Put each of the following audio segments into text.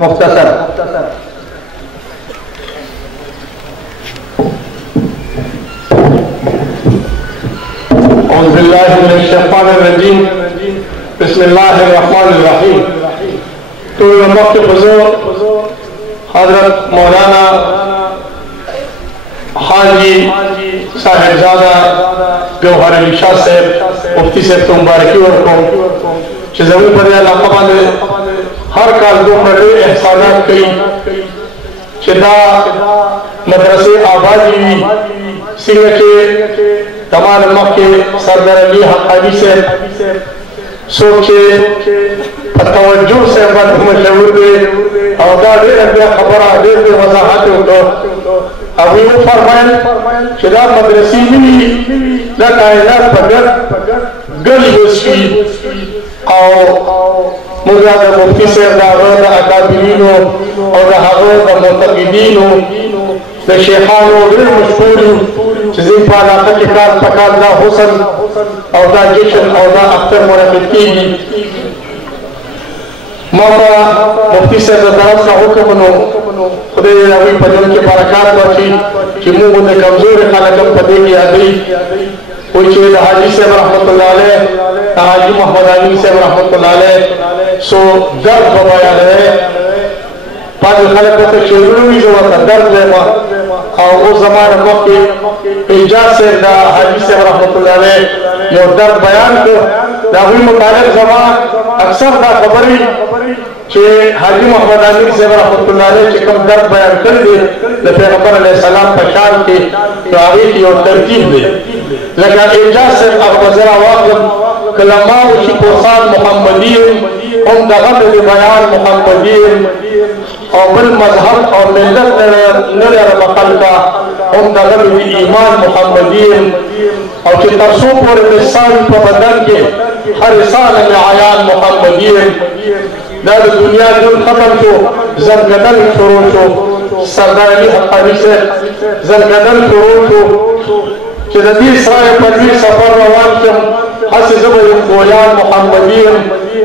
مختصر اعوذ باللہ من الشیطان الرجیم بسم اللہ الرحمن الرحیم تو وقت بزرگ حضرت مولانا حاجی صاحبزادہ گوہر علی شاہ صاحب مفتی صاحب تو مبارکی ورکوم چې زموږ په دې علاقه باندې هر کال دومره ډېر احسانات کوي چې دا مدرسې آبادې وي څنګه چې تمام مخکې سردار علي حقاني صاحب څوک چې په توجه صاحب باندې مشهور دی او دا ډېره بیا خبره ډېر وضاحت وکړو هغوی وفرمایل چې دا مدرسې نه وي دا کائنات په ګل وشي او موږ د مفتي صاحب د هغه د اکابرینو او د هغه د معتقدینو د شیخانو ډېر مشهور یو چې زموږ په علاقه کې کال په کال دا حسن او دا جشن او دا اختر منعقد کېږي ما په مفتي صاحب د طرف نه حکم نو خدای دې هغوی په ژوند کې برکات واچوي چې موږ د کمزوري خلک هم په دې کې یادوي وایي چې د حاجي صاحب رحمت الله علیه د حاجي محمد امین صاحب رحمت الله علیه سو درد به بیانوي بعضې خلک ورته شعرونه وایي زه ورته درد وایم او اوس زمانه مخکې اعجاز صاحب د حاجي صاحب رحمت الله علیه یو درد بیان کړ د هغوی متعلق زما اکثر دا خبرې چې حاجي محمد امین صاحب رحمت الله علیه چې کوم درد بیان کړی دی د پیغمبر علیه السلام په شان کې نو هغې کې یو ترتیب دی لکه اعجاز صاحب هغه به زه راواخلم که لما وشي پرسان محمدیم هم دغه د بیان محمدیم او بل مذهب او ملت نه لرم خلکه هم دغه د ایمان محمدیم او چې تر څو پورې د سال په بدن کې هر سال مې عیان محمدیم دا د دنیا ژوند ختم شو زنګدل شروع شو سردار علي حقاني صاحب زنګدل شروع شو چې د دې سره په دې سفر روان شم هسې زه به یم ګویان محمدیم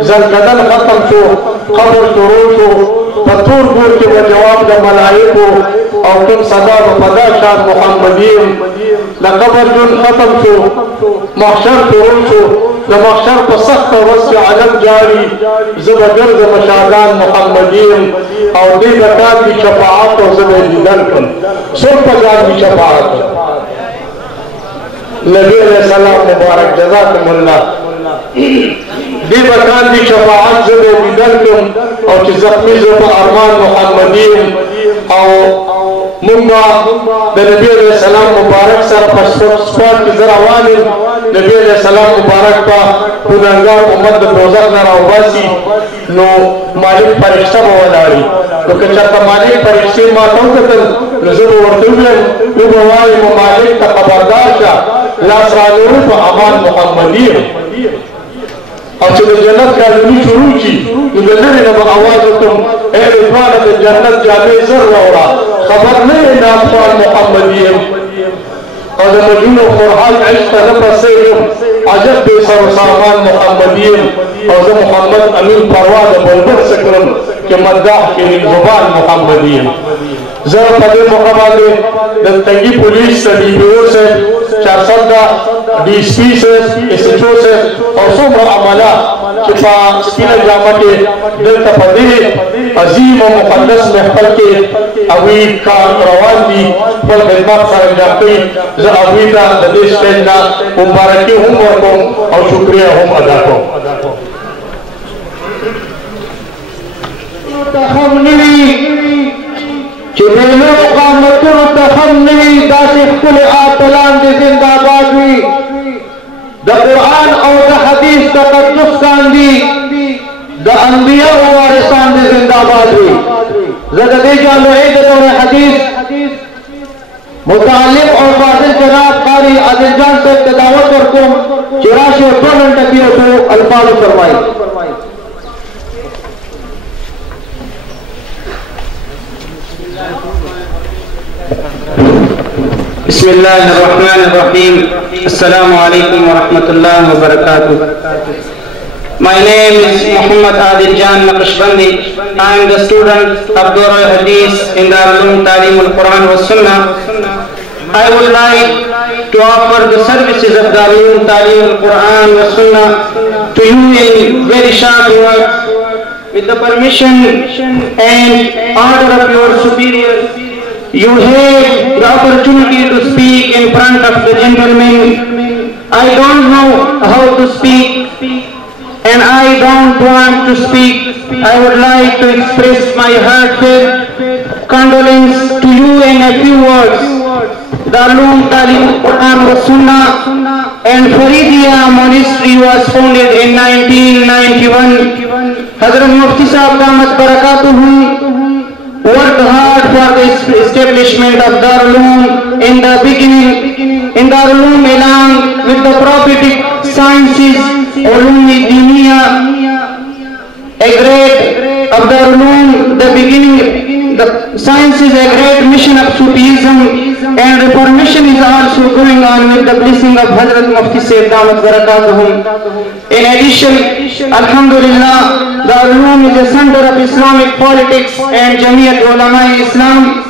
زنګدل ختم شو قبر شروع شو په تور ګور کې به جواب د ملایکو او کوم سزا به په دا شان محمدیم د قبر ژوند ختم شو محشر شروع شو د محشر په سخته ورځ کې علم جاري زه به ګرځم شاګان محمدیم او دې به کار دي شفاعت او زه به یې دیدن کړم څوک په ځان دي شفاعت نبی علیہ السلام مبارک جزاکم اللہ دی بکان دی شفاعت زده دیدن کم او چی زخمی زبا ارمان محمدیم او منگا دا نبی علیہ السلام مبارک سر پسپات کی زروانی نبی علیہ السلام مبارک پا گناہگار امت دوزخ نرا وباسی نو مالک پرشتہ بولاری نو کچھتا مالک پرشتی ماتو کتن نزد ورطوبین نو بوائی ممالک تا خبردار شا لاس رانورو پا امان محمدیم او چې د جنت کالونی شروع شي نو د لرې نه به اواز وکړم ای رضوانه د جنت جامې زر راوړه خبر نه یې نامخوان محمد یم او د مجنون و فرحان عشق ته نه پسې یم عجب بې سر و سامان محمد یم او زه محمد امین پروا د بلبل څه کړم چې مداح کې زبان محمد یم زه په دې موقع باندې د تنګي پولیس د ډي پي او صاحب چارسده ډي اس پي صاحب ایس ایچ او صاحب او څومره عمله چې په سپینه جامه کې دلته په دې عظیم او مقدس محفل کې هغوی کار روان دي خپل خدمات سره انجام کوي زه هغوی ته د دې سټیج نه مبارکي هم ورکوم او شکریه هم ادا کوم چې بینو قامتونو ته هم نوي داسې ښکلي عاطلان دې زنده‌باد وي د قرآن او د حدیث تقدس کاندي د انبیاء وارثان دې زنده‌باد وي زه د دې جامعې د دور حدیث متعلم او فاضل جناب قاری عادل جان صاحب ته دعوت ورکوم چې راشي او 2 منټه کې یو څو الفاظ فرمایي بسم الله الرحمن الرحيم السلام عليكم ورحمة الله وبركاته My name is Muhammad Adil Jan Naqshbandi. I am the student of Darul Hadith in Darul Uloom Taaleem al-Quran wa Sunnah. I would like to offer the services of Darul Uloom Taaleem al-Quran wa Sunnah to you in very short words. With the permission and order of your superiors, you have the opportunity to speak in front of the gentlemen. I don't know how to speak, and I don't want to speak. I would like to express my heartfelt condolence to you in a few words. Darul Uloom Taaleem al-Quran wa Sunnah and Faridiya Monastery was founded in 1991. Hazrat Mufti Sahab Damat Barakatuhum worked hard for the establishment of Darul Uloom in the beginning. In Darul Uloom, along with the prophetic sciences, Ulum Diniya, a great of Darul Uloom, the beginning, the science is a great mission of Sufism, and reformation is also going on with the blessing of Hazrat Mufti Sayyid Damat Barakatuhum. In addition, Alhamdulillah, Darul Uloom is a center of Islamic politics and Jamiat Ulama Islam.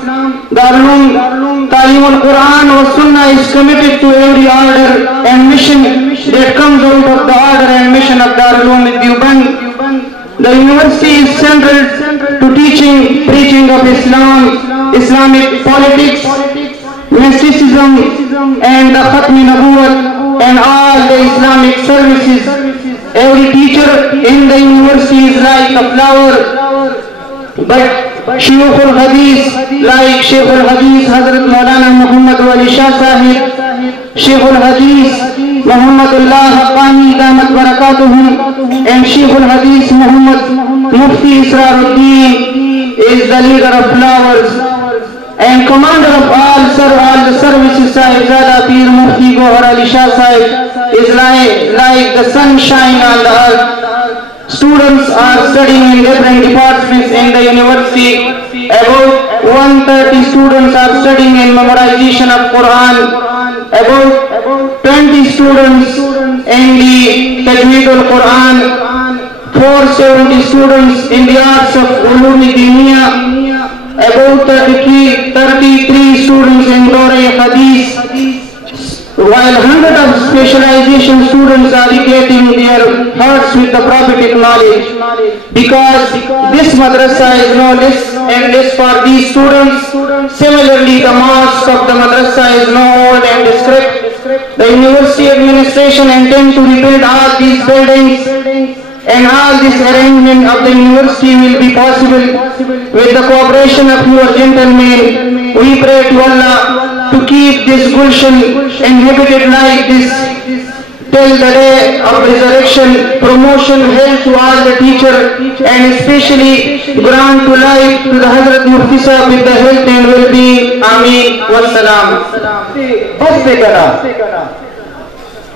Darul Uloom Taaleem al-Quran wa Sunnah is committed to every order and mission that comes out of the order and mission of Darul Uloom Deoband. The university is central to preaching of Islam, Islamic politics, mysticism, and the Khatmi Nabuwat, and all the Islamic services. Every teacher in the university is like a flower, but Shaykh al-Hadith, like Shaykh al-Hadith Hazrat Maulana Muhammad Wali Shah Sahib, Shaykh al-Hadith Muhammadullah Haqqani Damat Barakatuhum, and Shaykh al-Hadith Muhammad Mufti Israruddin is the leader of flowers and commander of all the services. Sahibzada Pir Mufti Gohar Ali Shah Sahib is like the sunshine on the earth. Students are studying in different departments in the university. About 130 students are studying in memorization of Quran. About 20 students in the Tajweed al-Quran. 470 students in the arts of Ulum Diniya. About 33 students in Dore Hadith. While hundreds of specialization students are educating their hearts with the prophetic knowledge, because this madrasa is no less and less for these students. Similarly, the mosque of the madrasa is no old and discreet. The university administration intends to rebuild all these buildings, and all this arrangement of the university will be possible with the cooperation of your gentlemen. We pray to Allah to keep this Gulshan inhabited like this till the day of resurrection. Promotion, health to all the teachers, and especially grant to life to the Hazrat Mufti Sahib with the health and well-being. Ameen. Wassalam.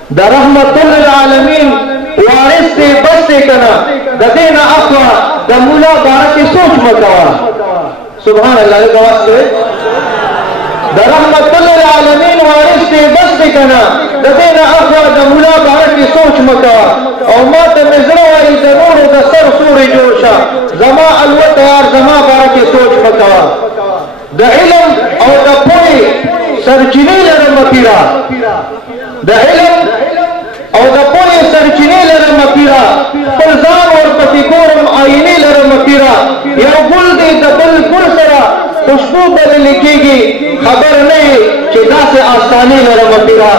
da rahmatul lil alamin waris se bas kana da dena afwa da mula barak soch makawa. Subhanallah. Gawat se da rahmatul lil alamin waris se bas kana da dena afwa da mula barak soch makawa. aw ma ta mizra wa da nur da sar suri josha zama alwat yar zama barak soch makawa. da ilm aw da poi sarjini lera mapira da ilm او د پوهې سرچینې لره مپیرا خپل ځان ورپسې ګورم آینې لره مپیرا یو ګل دی د بل ګل سره خوشبو بللی کېږي خبر نه یې چې داسې آستانې لره مپیرا.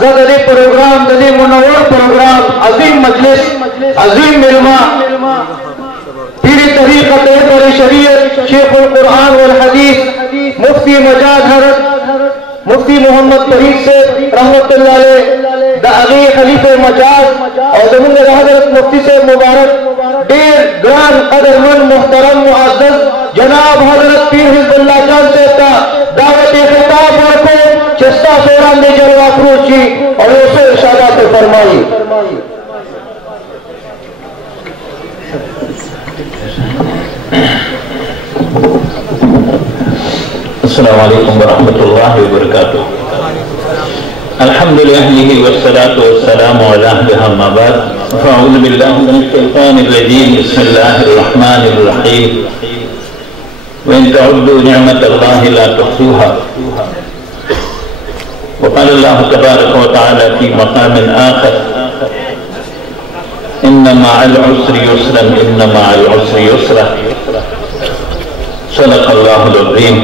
زه د دې پروګرام د دې منور پروګرام عظیم مجلس عظیم مېلمه پیر طریقت در شریعت شیخ القرآن والحدیث مفتی مجاز حضرت مفتی محمد فرید سے رحمت اللہ علیہ دا اغی خلیف مجاز اور زمین دا حضرت مفتی سے مبارک دیر گران قدر من محترم معزز جناب حضرت پیر حزب اللہ جان سے تا دعوت خطاب ورکو چستا سوران دے جلوہ پروچی اور اسے ارشادات فرمائی. Assalamualaikum warahmatullahi wabarakatuh. Alhamdulillah wassalatu wassalamu ala ahliha ma ba'd. فأعوذ بالله من الشيطان الرجيم بسم الله الرحمن الرحيم وإن تعدوا نعمة الله لا تحصوها وقال الله تبارك وتعالى في مقام آخر إن مع العسر يسرا إن مع العسر يسرا صدق الله العظيم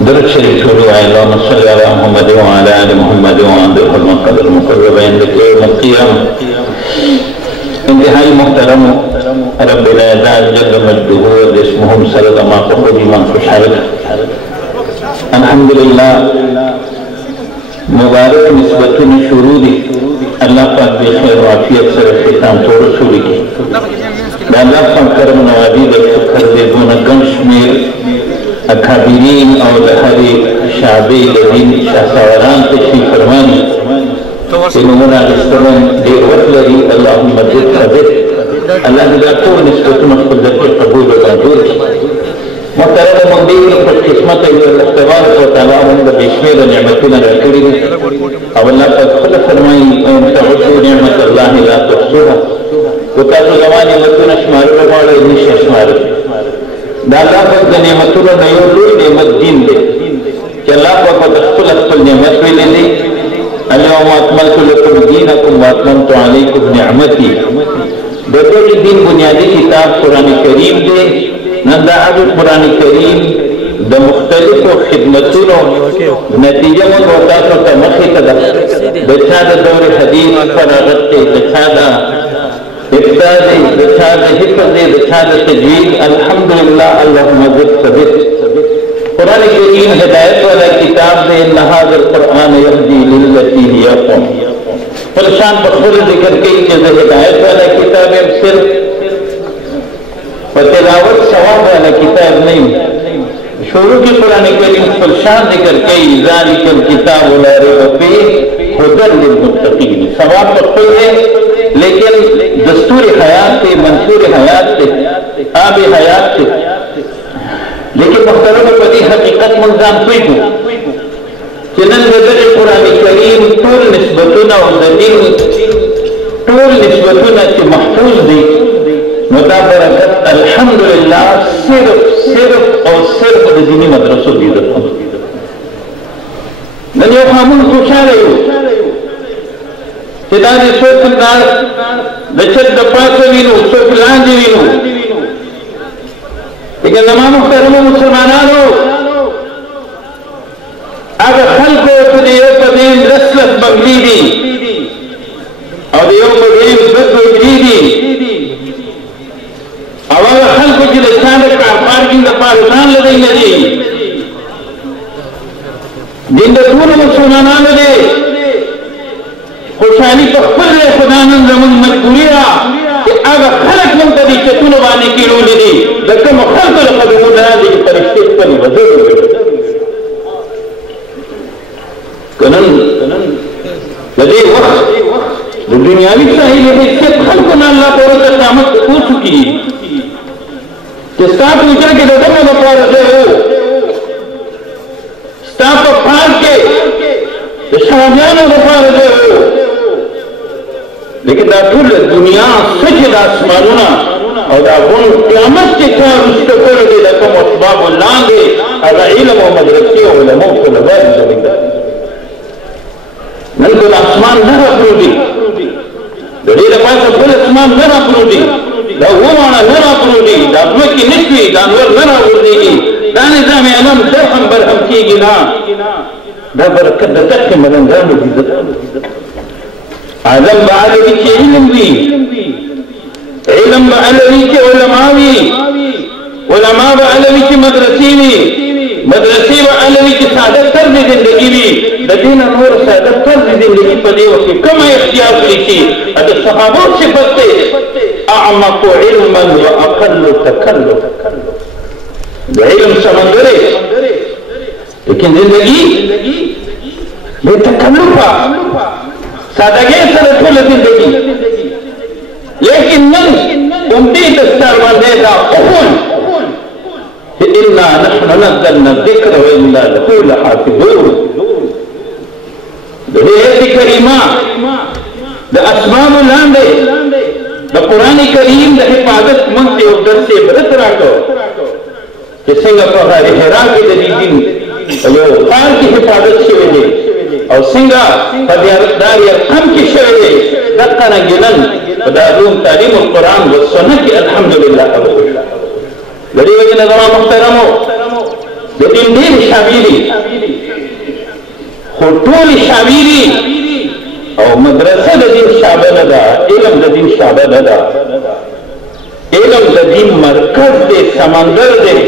درود شریف شروع ہے اللهم صل علی محمد وعلى آل محمد وعند الحرمة قدر مقرب عندك يوم القيامة انتہائی محترم رب العزت جل مجدہ اسمهم سرد ما تقضی من خوشحال الحمدللہ مبارک نسبتون شروع دی اللہ پاک بے خیر و عافیت سے ختام تو رسولی کی اللہ پاک کرم نوازی دے فکر دے دون گنش میر اکابرین اور لہری شعبی لدین شاہ سواران تشریف فرمانی انہوں نے استرون دیر وقت لگی اللہم مجد ثبت اللہ نے کو نسبتون خدر کے قبول و دور کی محترم مندیر پر قسمت اللہ تبارک و تعالیٰ ہم بشمیر نعمتنا رکھڑی دی اور اللہ پر خود فرمائی ان تعدو نعمت اللہ لا تحصوها وتاسو زمانی نعمتنا شمار رماڑے نیش شمار دا اللہ پر نعمتنا نیولوی نعمت دین دے کہ اللہ پر تخفل اخفل نعمت ویلے دی اليوم اکملت لکم دینکم واتممت علیکم نعمتی دیکھو یہ دین بنیادی کتاب قرآن کریم دے نندا عبد قرآن کریم دا مختلف خدمتونو نتیجہ من وقاتو تا مخی تا دا دور حدیث فراغت تے دا ابتداء دے دا حفظ دے دا تجوید الحمدللہ اللہم ذب ثبت قرآن کریم ہدایت والا کتاب دے انہا در قرآن یهدی للتی ہی اقوم پرشان بخور ذکر کئی کہ ہدایت والا کتاب صرف تلاوت ثواب والا کتاب نہیں شروع کی قرآن کریم پرشان ذکر کئی ذالک الکتاب لا ریب فیہ ھدی للمتقین ثواب تو خود ہے لیکن دستور حیات تے منصور حیات تے آب حیات تے لیکن محترم پدی حقیقت منظام کوئی ہو چنن نظر قرآن کریم طول نسبتنا و دلیل طول نسبتنا چی محفوظ دی ندا برکت الحمدللہ صرف اور صرف دینی مدرسوں دی درکھوں نن یو خامون خوشا رہے ہو چدا دی سوک اندار دچت دپاس وینو سوک لانجی وینو لیکن نما محترم مسلمانانو اگر خلقو تدیو پدین رسلت بغلی دی اور دیو پدین زد بغلی دی اور اگر خلقو جل چاندک پارکنگ دا پاکستان لدیں لدی دین دا دون مسلمانانو دے خوشحالی تخفر دے خدانن زمن مجبوری را کہ اگر خلق منتدی چتون بانی کی رو لدی لکم خلق لقدمون نازی پرشتے پنی وزر ہوئے کنن لدے وقت دنیاوی صحیح لدے سب خلقنا اللہ پورتا قیامت کو چکی ستاپ اوچا کے ددم میں بپار دے ہو ستاپ پھار کے شاہجانوں بپار دے ہو لیکن دا طول دنیا سجد آسمانونا اور دا غن قیامت کے چار رشتکر دے لکم اصباب اللہ دے اگر علم و مدرسی و علموں کو لبائی زمین دا نلکل آسمان نہ اپنو دی دلیل پاس اپنو آسمان نہ اپنو دی دا ووانا نہ اپنو دی دا دوکی نشوی دانور نہ اپنو دی دا نظام علم درہم برہم کی گی نا دا برکت دا تک ملنگانو دی عالم بعلوی کی علم دی علم بعلوی کی علماوی علماء بعلوی کی مدرسی بھی مدرسی بعلوی کی سعادت طرز زندگی بھی دین نور سعادت طرز زندگی پدی وقتی کم اختیار لیکی ادھر صحابوں صفت تے اعمق علما و اقل تکلو علم سمندرے لیکن زندگی بے تکلفہ سادگی سرطول زندگی لیکن من امتی دستار باندے دا قبول إِنَّا نَحْنُ نَزَّلْنَا الذِّكْرَ وَإِنَّا لَهُ لَحَافِظُونَ دلیل کریمہ द اسباب لاندې د قران کریم د حفاظت مونږ یو درس عبرت راکړو چې څنګه په غار حرا کې د دین یو خان کی حفاظت شوی دی او څنګه په دار ارقم کې شوی دی دا څنګه په علوم تعلیم القرآن و سنت کې الحمدلله د دې وجه نه محترمو د دین ډېر شاملي خو ټول شاملي او مدرسه د دین شابه نه ده علم د دین شابه نه ده علم د دین مرکز دی سمندر دی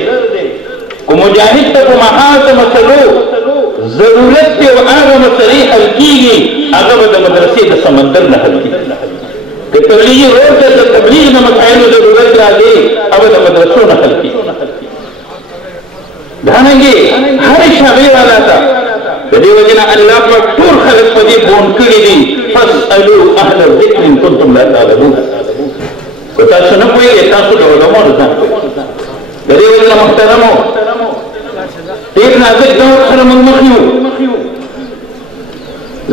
کو مجاهد ته په محاذ مسلو ضرورت دی او هغه مسلې حل کیږي هغه د مدرسې د سمندر نه حل کیږي که تبلیغي روح ته د تبلیغ د مسایلو ضرورت راځي هغه د مدرسو نه حل کیږي دانګي هر شابه والا تا د دې وجنه الله پاک ټول خلق په دې بون کړی دي فاسالو اهل الذکر ان کنتم لا تعلمون کو تاسو نه پوهیږئ تاسو د علماء ځان د دې وجنه محترمو ډېر نازک دور سره موږ مخ یو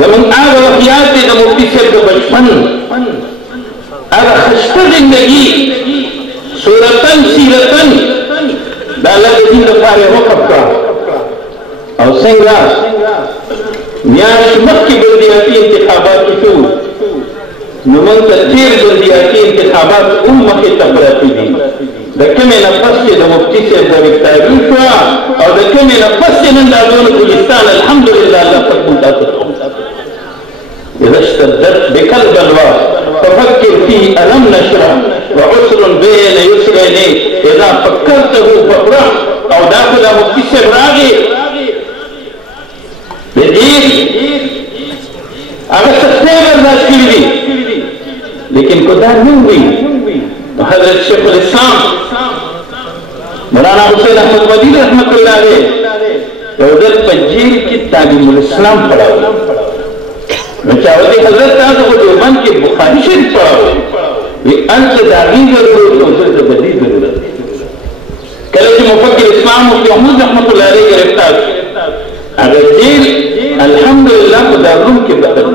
زموږ هغه وفیات دي د مفتي صاحب د بچپن هغه خسته زندګي صورتن سیرتن دا الله د دین لپاره وقف کړه او څنګه میاشت مخکې بلدیاتي انتخابات شو نو موږ ته تېر بلدیاتي انتخابات هم مخې ته پراته دي د کومې نه پس چې د مفتي صاحب د ګرفتاري شوه او د کومې نه پس چې نن دا ټول ګلستان الحمدلله الله پاک موږ ته اذا اشتدت بك البلوى ففكر فيه الم نشرح وعسر بين يسرين اذا فكرته فافرح او داخل مفتي صاحب راغی دیر اگر سختے برداشت کی بھی لیکن خدا نہیں ہوئی حضرت شیخ الاسلام مولانا حسین احمد مدین رحمت اللہ علیہ حضرت پنجیر کی تعلیم الاسلام پڑھا ہوئی میں چاہتی حضرت تازہ کو دیوبند کی بخاری شریف پڑھا ہوئی یہ انت داغی ضرورت حضرت بدی ضرورت کلچ مفکر اسلام مفتی محمود رحمت اللہ علیہ گرفتار اگر جیل الحمدللہ کو دارون کے بدل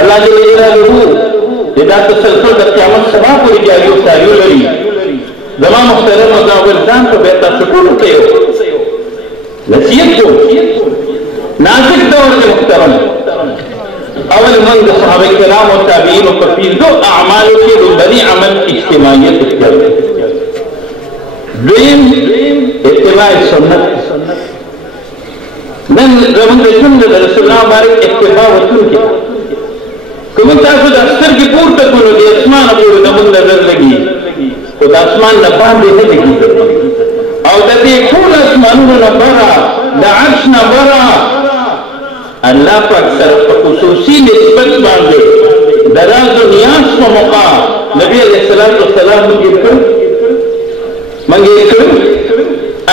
اللہ جل جلالہ دا تسلسل دا قیامت سبا پوری جاریو ساریو لری زمان محترم و داولدان کو بیتا سکون کیو نصیت کو نازک دور کے محترم اول من دا صحابہ کرام و تابعین و کفیر دو اعمالوں کے بنی عمل اجتماعیت اختیار دویم اتباع سنت نن زمون د ژوند د رسول الله مبارک اتباع وکړو کې کوم تاسو د اثر کې پورته کولو د اسمان پورې د مونږ نظر لګي خو د اسمان نه باندې نه لګي او د دې ټول اسمانونو نه بره د عرش نه بره الله پاک سره په خصوصي نسبت باندې د راز دنیا په موقع نبی علیہ الصلوۃ والسلام مونږ کړو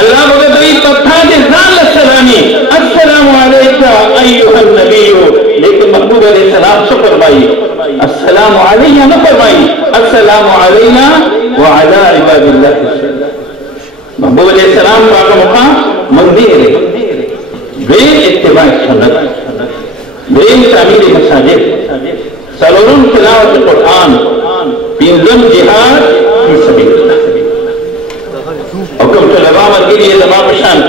اللہ بغدوی پتھا دے زال السلامی السلام علیکہ ایوہ النبی لیکن محبوب علیہ السلام سو فرمائی السلام علیہ نہ فرمائی السلام علیہ وعلا عباد اللہ محبوب علیہ السلام کا مقام مندر بین اتباع سنت بین تعمیر مساجد سلورن تلاوت قرآن بینظم جہاد فی سبیل اللہ حکم طلباء مرگری یہ زمان پشان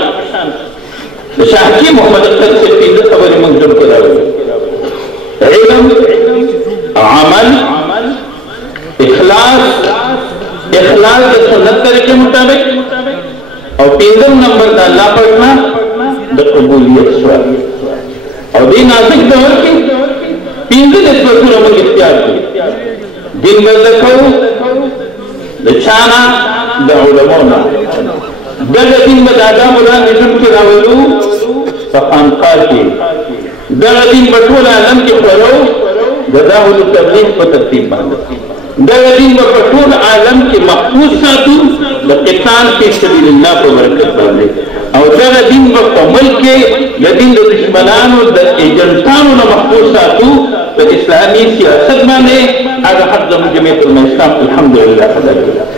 شاہ کی محمد اختر سے پیزا خبری منظر کرا علم عمل اخلاص اخلاص کے سنت طریقے مطابق اور پیزم نمبر دا اللہ پڑھنا دا قبولیت سوال اور دین نازک دور کی پیزا نسبت رمک اختیار کی دین بردکو دا چانا دا علمونا دغه دین به د آداب وړاندې ټول راولو په خانقاه کې دغه دین به ټول عالم کې خپرو د دعوت تبلیغ په ترتیب باندې دغه دین به په ټول عالم کې محفوظ ساتو د قتال فی سبیل الله په برکت باندې او دغه دین به په ملک کې د دین د دشمنانو د ایجنټانو نه محفوظ ساتو په اسلامي سیاست باندې هغه حق زموږ جمعیت الاسلام الحمدلله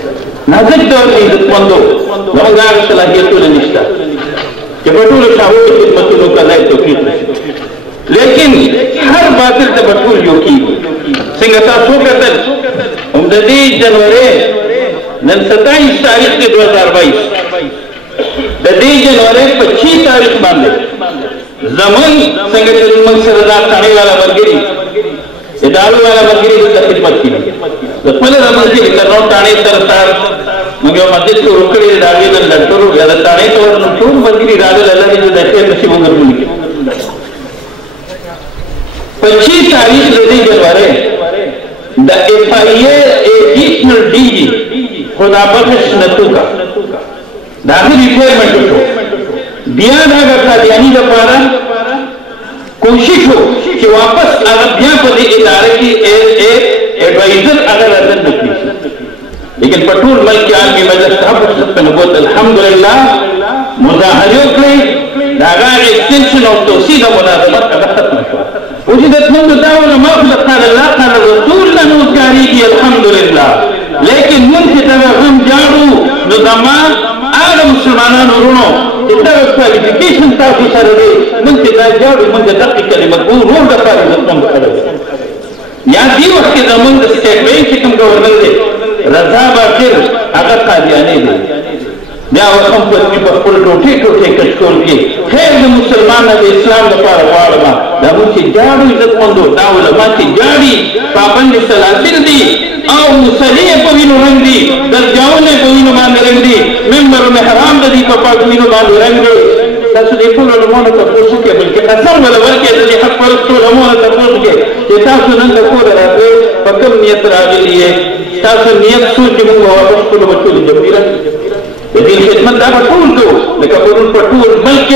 نازک دور کی عزت مندو زمانگار صلاحیتوں نے نشتا کہ بطول شاہو کی خدمتوں کا لئے توفیق رسید لیکن هر باطل ته بټول یو کیږي څنګه تاسو کتل هم د دې جنوري نن 27 تاریخ دی 2022 د دې جنوري 25 تاریخ باندې زمون څنګه چې موږ سره دا ثاني والا مرګري ادارو والا مرګري د خدمت کړي د خپل رمضان کې کړو ثاني سره سره موږ مسجد کې ورکړي دا دې نن لټورو یا د ثاني تور نو ټول مرګري راځي الله دې د خیر نصیب وګرځي 25 تاریخ د دې جنوري د اف آی اے ایڈیشنل ڈی جی خدا بخش نتو کا داخل ریکوائرمنٹ شو بیا دا قادیانی لپاره کوشش ہو کہ واپس اگر بیا په دې ادارے کې ایڈوائزر اگر راځن نکړي لیکن پټول ملک عالمي مجلس تحفظ په نبوت الحمدلله مظاهره وکړي دا غیر ایکستنشن او توسيع د مناظرت هغه ختم شو وجدت منذ داوله ما قال الله قال الرسول لنوزګاریږي الحمدلله لیکن موږ چې دا هم جاړو نو زمان هغه مسلمانانو ورونو چې دا کوالیفیکیشن تاسو سره دی موږ چې دا جاړو موږ د دقیق کلمه ورو د کار زموږ کړو یا دی وخت زموږ د سټیټ بینک کوم گورنر دی رضا باقر هغه قادیانی دی بیا وخم په خپل ټوټې کچکول کې خیر د مسلمان د اسلام لپاره غواړم دا موږ چې جاړو عزت مندو دا علما چې جاړي پابند سلاسل دي او مصلی په وینو رنگ دي درجاونه په وینو باندې رنگ دي منبر محرام د دې په پاک وینو باندې رنگ دي تاسو دې ټول علماء ته پوښتنه کوي بلکې قسم ولا ورکه د حق پرستو علماء ته پوښتنه کوي چې تاسو نن د کور راځي په کوم نیت راغلي تاسو نیت سوچ موږ واپس کولو بچو دې جوړه د دې خدمت دا ټول کو لکه په ټول ملک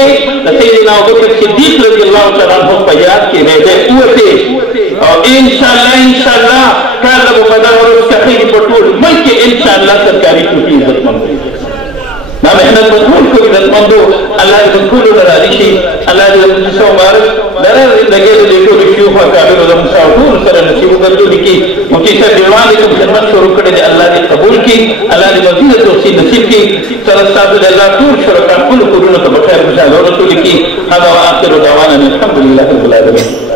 د سیدنا ابوبکر صدیق رضی الله تعالی عنہ په یاد کې راځي اوته او ان شاء الله کله په بدر ورځ کې په ټول ملک ان شاء الله سرکاري ټوټي عزت مند دا مهنت په ټول کو عزت مندو الله دې ټول لري شي الله دې موږ مبارک درې دغه دې ټول شيوخ او کابل د مساوور سره نصیب وګرځي کی مفتی صاحب دیوان کوم خدمت شروع کړي دي الله دې قبول کړي الله دې مزید توفیق نصیب کړي سره تاسو د الله ټول شرکا ټول کورونو ته بخیر مشاهده ورسول کړي هذا واخر دعوانا الحمد لله رب العالمين